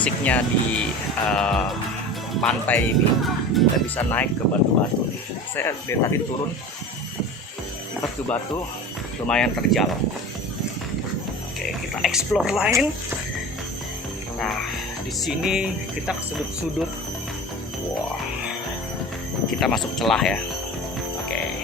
asiknya di pantai ini, kita bisa naik ke batu-batu nih. Saya dari tadi turun batu-batu lumayan terjal. Oke, kita explore lain. Nah, di sini kita ke sudut-sudut. Wah, kita masuk celah ya. Oke.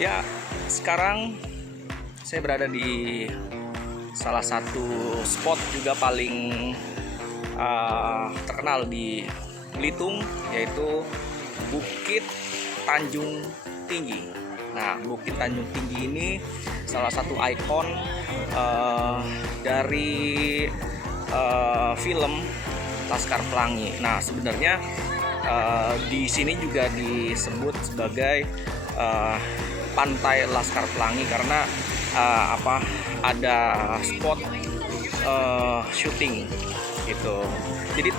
Ya, sekarang saya berada di salah satu spot juga paling terkenal di Belitung, yaitu Bukit Tanjung Tinggi. Nah, Bukit Tanjung Tinggi ini salah satu ikon dari film Laskar Pelangi. Nah, sebenarnya di sini juga disebut sebagai Pantai Laskar Pelangi karena ada spot syuting gitu. Jadi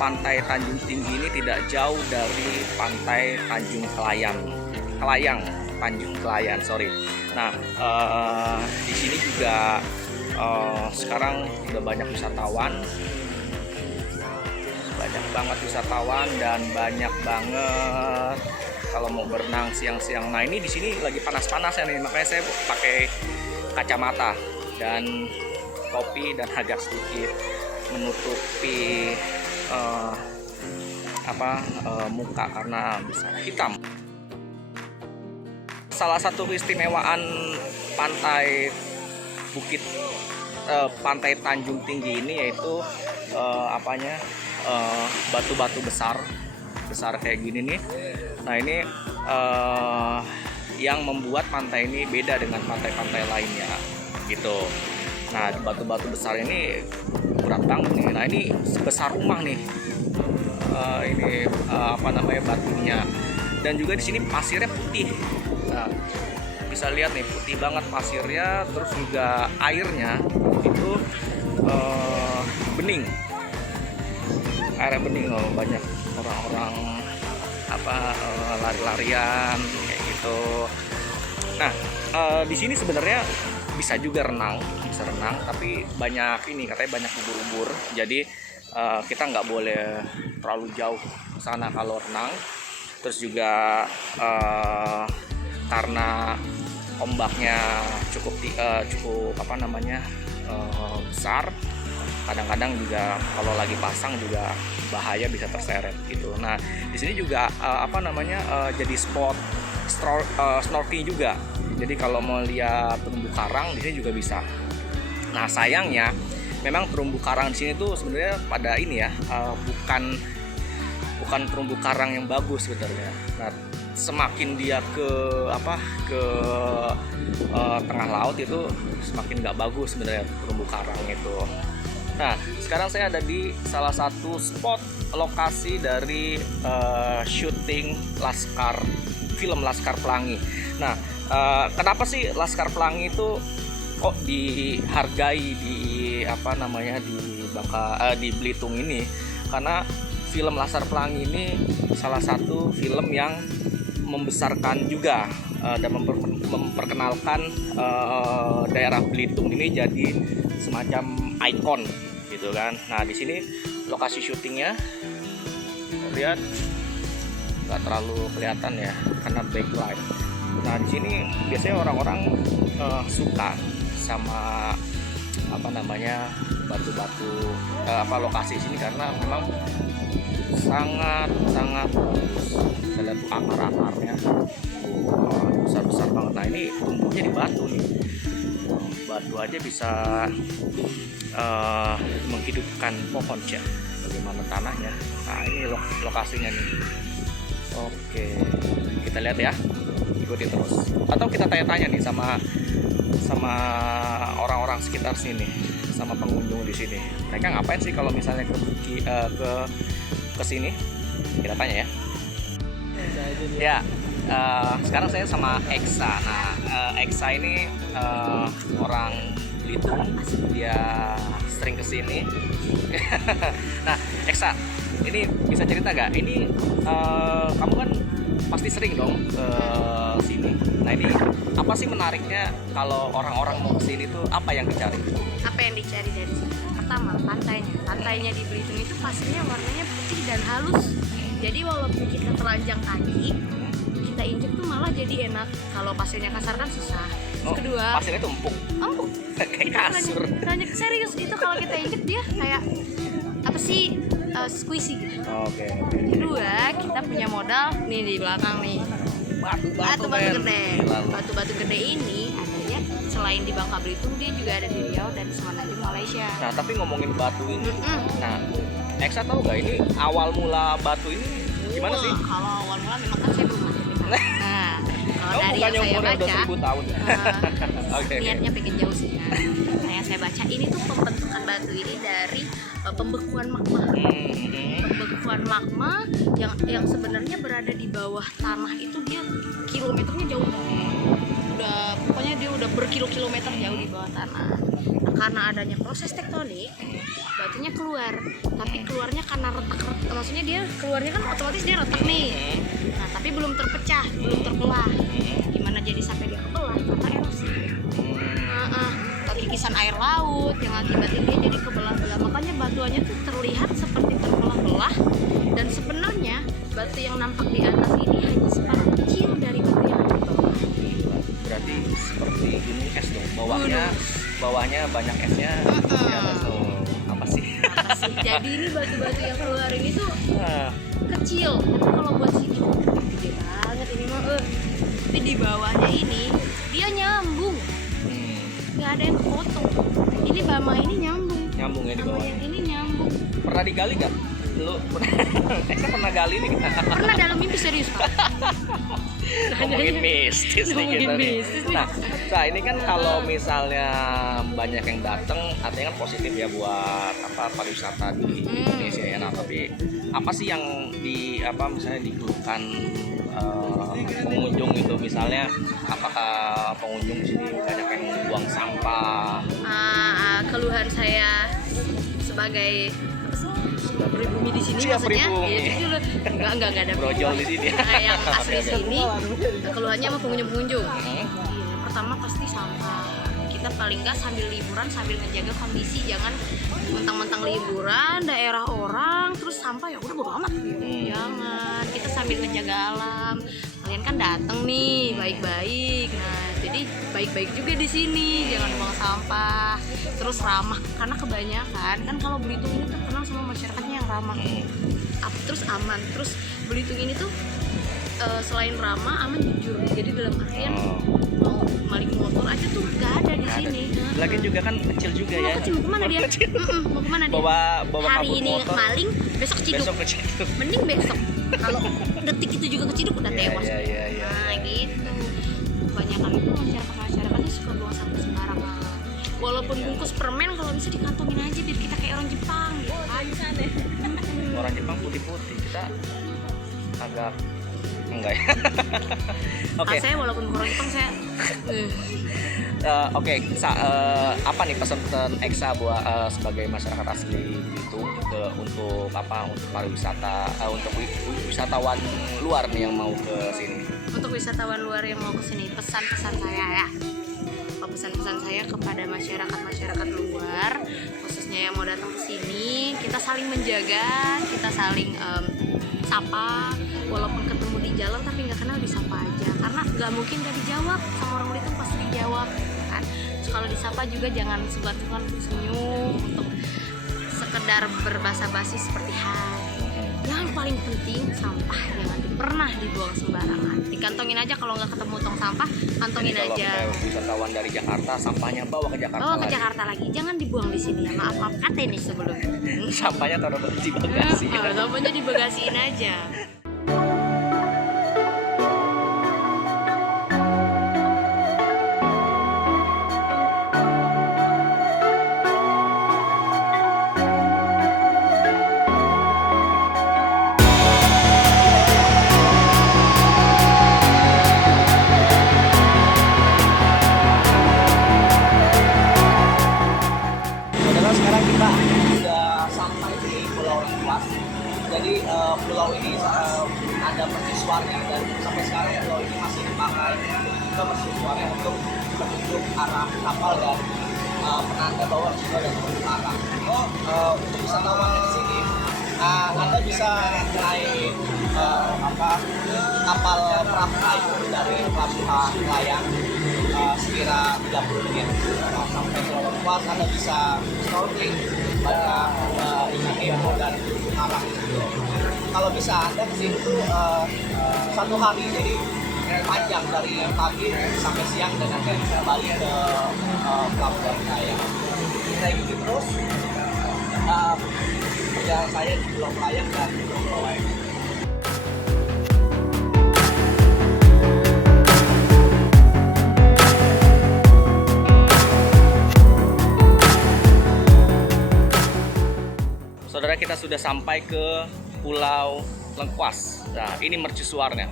pantai Tanjung Tinggi ini tidak jauh dari pantai Tanjung Kelayang Tanjung Kelayan, sorry. Nah, di sini juga sekarang udah banyak banget wisatawan dan banyak banget kalau mau berenang siang-siang. Nah, ini di sini lagi panas-panasnya nih, makanya saya pakai kacamata dan topi dan agak sedikit menutupi muka karena bisa hitam. Salah satu keistimewaan pantai Tanjung Tinggi ini yaitu batu-batu besar kayak gini nih. Nah, ini yang membuat pantai ini beda dengan pantai-pantai lainnya gitu. Nah, batu-batu besar ini berat banget nih. Nah, ini sebesar rumah nih. Batunya. Dan juga di sini pasirnya putih. Nah, bisa lihat nih, putih banget pasirnya, terus juga airnya itu bening. Airnya bening loh, banyak orang-orang lari-larian kayak gitu. Nah, di sini sebenarnya bisa renang, tapi katanya banyak ubur-ubur. Jadi kita nggak boleh terlalu jauh ke sana kalau renang. Terus juga karena ombaknya cukup besar, kadang-kadang juga kalau lagi pasang juga bahaya, bisa terseret gitu. Nah, di sini juga jadi spot snorkeling juga. Jadi kalau mau lihat terumbu karang di sini juga bisa. Nah, sayangnya memang terumbu karang di sini tuh sebenarnya pada bukan terumbu karang yang bagus sebenarnya. Nah, semakin dia ke tengah laut itu semakin nggak bagus sebenarnya terumbu karang itu. Nah, sekarang saya ada di salah satu spot lokasi dari syuting film Laskar Pelangi. Nah, kenapa sih Laskar Pelangi itu kok dihargai di Belitung ini? Karena film Laskar Pelangi ini salah satu film yang membesarkan juga dan memperkenalkan daerah Belitung ini jadi semacam ikon gitu kan. Nah, di sini lokasi syutingnya lihat nggak terlalu kelihatan ya karena backlight. Nah, di sini biasanya orang-orang suka sama batu-batu lokasi sini karena memang sangat bagus. Kita lihat akar-akarnya besar banget. Nah, ini tumbuhnya di batu nih. Batu aja bisa menghidupkan pohon ya. Bagaimana tanahnya? Nah, ini lokasinya nih. Oke, kita lihat ya, ikuti terus. Atau kita tanya-tanya nih sama orang-orang sekitar sini, sama pengunjung di sini. Mereka ngapain sih kalau misalnya ke sini? Kita tanya ya. Ya, sekarang saya sama Eksa. Nah, Eksa ini orang Belitung, dia sering kesini. Nah, Eksa, ini bisa cerita gak? Ini kamu kan pasti sering dong ke sini. Nah ini apa sih menariknya kalau orang-orang mau kesini tuh apa yang dicari? Apa yang dicari dari sini? Pertama, pantainya di Belitung itu pasirnya warnanya putih dan halus. Jadi walaupun kita telanjang kaki, kita injek tuh malah jadi enak. Kalau pasirnya kasar kan susah. Terus kedua, pasirnya tuh empuk. Kayak kasur. Banyak serius itu kalau kita injek dia kayak apa sih, squishy gitu. Oke. Kedua, kita punya modal nih di belakang nih. Batu-batu gede. Batu-batu gede ini adanya selain di Bangka Belitung, dia juga ada di Riau dan Semenanjung Malaysia. Nah, tapi ngomongin batu ini. Nah, Eksa tahu nggak ini awal mula batu ini gimana sih? Kalau awal mula memang kan saya belum lahir. Nah, kalau dari yang saya udah baca, 1000 tahun. niatnya pengen jauh sih. Nah, yang saya baca ini tuh pembentukan batu ini dari pembekuan magma. Pembekuan magma yang sebenarnya berada di bawah tanah itu dia kilometernya jauh. Pokoknya dia udah berkilo-kilometer jauh di bawah tanah. Nah, karena adanya proses tektonik, batunya keluar. Tapi keluarnya karena retak-retak, maksudnya dia keluarnya kan otomatis dia retak nih. Nah, tapi belum terpecah, belum terbelah. Gimana jadi sampai dia kebelah? Karena erosi. Kikisan air laut yang akibatin dia jadi kebelah-belah. Makanya batuannya tuh terlihat seperti terbelah-belah. Dan sebenarnya batu yang nampak di atas ini hanya separuh kecil dari batu yang ada di bawah. Berarti seperti gunung es dong. Bawahnya banyak esnya. Di atas tuh apa sih? Jadi ini batu-batu yang keluar ini tuh kecil. Tapi kalau buat sini gede banget ini mah. Tapi di bawahnya ini dia nyambung. Nggak ada yang potong. Ini bama ini nyambung ya di bawah. Yang ini nyambung. Pernah digali gak? Lu Eksa pernah gali nih? Pernah dalam mimpi, serius Pak. Ngomongin mistis nih kita nih. Nah ini kan kalau misalnya banyak yang datang, artinya kan positif ya buat pariwisata di Indonesia ya. Nah tapi apa sih yang misalnya dikeluhkan pengunjung itu, misalnya apakah pengunjung di sini banyak yang buang sampah? Keluhan saya sebagai pribumi di sini, maksudnya enggak ada brojol di sini. Yang asli sini keluhannya sama pengunjung. Pertama pasti sampah. Kita paling nggak sambil liburan sambil ngejaga kondisi, jangan mentang-mentang liburan daerah orang terus sampah ya udah bodo amat. Jangan, kita sambil ngejaga alam. Kalian kan datang nih baik-baik. Nah, jadi baik-baik juga di sini, jangan buang sampah. Terus ramah, karena kebanyakan kan kalau Belitung ini terkenal sama masyarakatnya yang ramah. Terus aman. Terus Belitung ini tuh selain ramah, aman, jujur. Jadi dalam artian mau maling motor aja tuh gak ada di sini. Lagi juga kan kecil juga ya. Kecil, mau kemana dia? Mau kemana dia? Bawa hari ini motor. maling, besok keciduk. Mending besok. Kalau detik itu juga keciduk udah tewas. Nah gitu. Kebanyakan itu masyarakatnya suka buang sampah sembarangan. Walaupun bungkus permen kalau bisa dikantongin aja biar kita kayak orang Jepang gitu. Orang Jepang putih-putih, kita agak enggak ya. Oke. Saya walaupun orang Jepang saya Oke, apa nih pesan Eksa buat sebagai masyarakat asli itu untuk pariwisata, untuk wisatawan luar nih yang mau ke sini? Untuk wisatawan luar yang mau ke sini, pesan-pesan saya ya. Pesan-pesan saya kepada masyarakat luar, khususnya yang mau datang ke sini, kita saling menjaga, kita saling sapa, walaupun ketemu di jalan tapi nggak kenal disapa aja, karena nggak mungkin nggak dijawab, sama orang Belitung pasti dijawab kan. Terus kalau disapa juga jangan sungkan-sungkan senyum untuk sekedar berbasa-basi seperti hai. Yang paling penting sampah jangan pernah dibuang sembarangan, dikantongin aja. Kalau nggak ketemu tong sampah, kantongin aja. Kalau wisatawan dari Jakarta, sampahnya bawa ke Jakarta. Bawa ke Jakarta lagi, jangan dibuang di sini ya. Maaf kata nih sebelumnya. Sampahnya taruh di bagasi. Sampahnya dibagasiin aja. mercusuarnya untuk menunjuk arah kapal dan penanda bahwa di situ ada terumbu karang. Untuk wisatawan di sini, Anda bisa naik kapal perahu kayu dari pelabuhan Layang sekira 30 menit sampai ke Lengkuas. Anda bisa snorkeling, banyak ikan nemo dan karang. Kalau bisa Anda ke situ satu hari, jadi panjang dari pagi sampai siang dan nanti bisa balik ke pelabuhan Layang. Saya ikuti terus perjalanan saya di Pulau Layang dan Pulau Layang. Saudara, kita sudah sampai ke Pulau Lengkuas. Nah, ini mercusuarnya.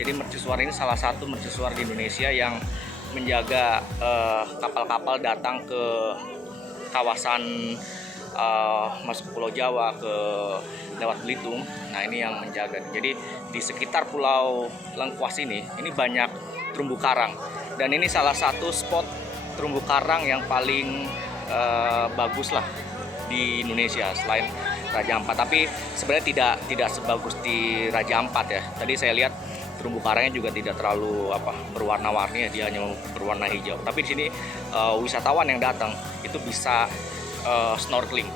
Jadi mercusuar ini salah satu mercusuar di Indonesia yang menjaga kapal-kapal datang ke kawasan masuk Pulau Jawa ke lewat Belitung. Nah, ini yang menjaga. Jadi di sekitar Pulau Lengkuas ini banyak terumbu karang. Dan ini salah satu spot terumbu karang yang paling bagus lah di Indonesia selain Raja Ampat. Tapi sebenarnya tidak sebagus di Raja Ampat ya. Tadi saya lihat terumbu karangnya juga tidak terlalu berwarna-warni ya, dia hanya berwarna hijau. Tapi di sini wisatawan yang datang itu bisa snorkeling.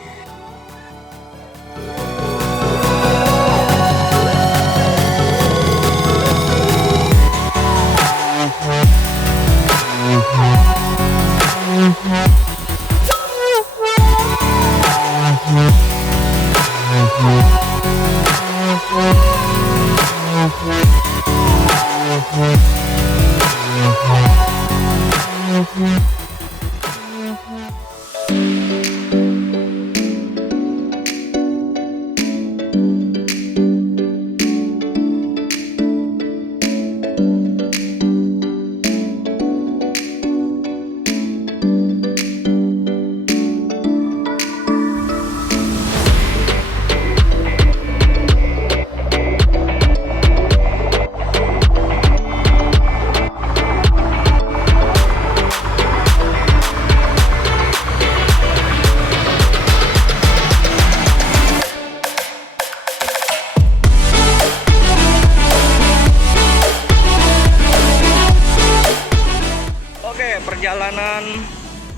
Perjalanan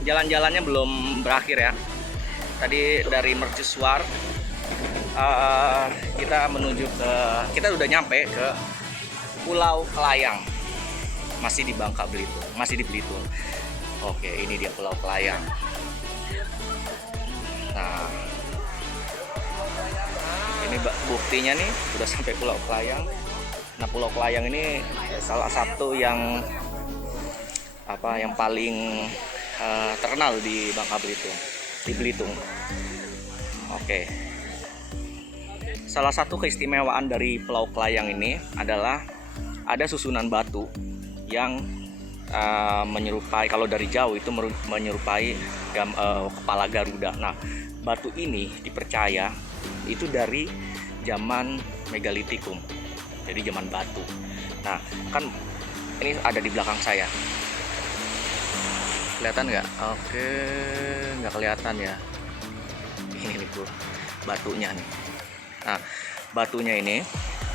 jalan-jalannya belum berakhir ya. Tadi dari mercusuar kita udah nyampe ke Pulau Kelayang, masih di Bangka Belitung, masih di Belitung. Oke, ini dia Pulau Kelayang. Nah, ini buktinya nih udah sampai Pulau Kelayang. Nah, Pulau Kelayang ini salah satu yang paling terkenal di Bangka Belitung, di Belitung. Oke. Salah satu keistimewaan dari Pulau Kelayang ini adalah ada susunan batu yang menyerupai, kalau dari jauh itu menyerupai kepala Garuda. Nah, batu ini dipercaya itu dari zaman Megalitikum, jadi zaman batu. Nah, kan ini ada di belakang saya. Kelihatan nggak? Oke, nggak kelihatan ya. Ini nih bro, batunya nih. Nah, batunya ini,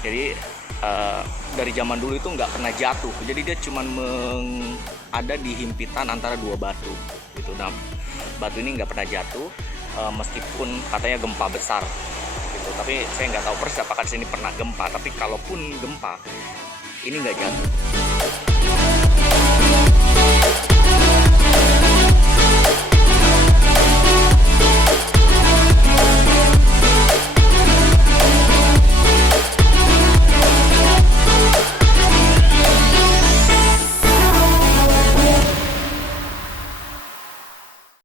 jadi dari zaman dulu itu nggak pernah jatuh. Jadi dia cuma ada di himpitan antara dua batu. Gitu. Nah, batu ini nggak pernah jatuh, meskipun katanya gempa besar. Gitu. Tapi saya nggak tahu persis apakah di sini pernah gempa. Tapi kalaupun gempa, ini nggak jatuh.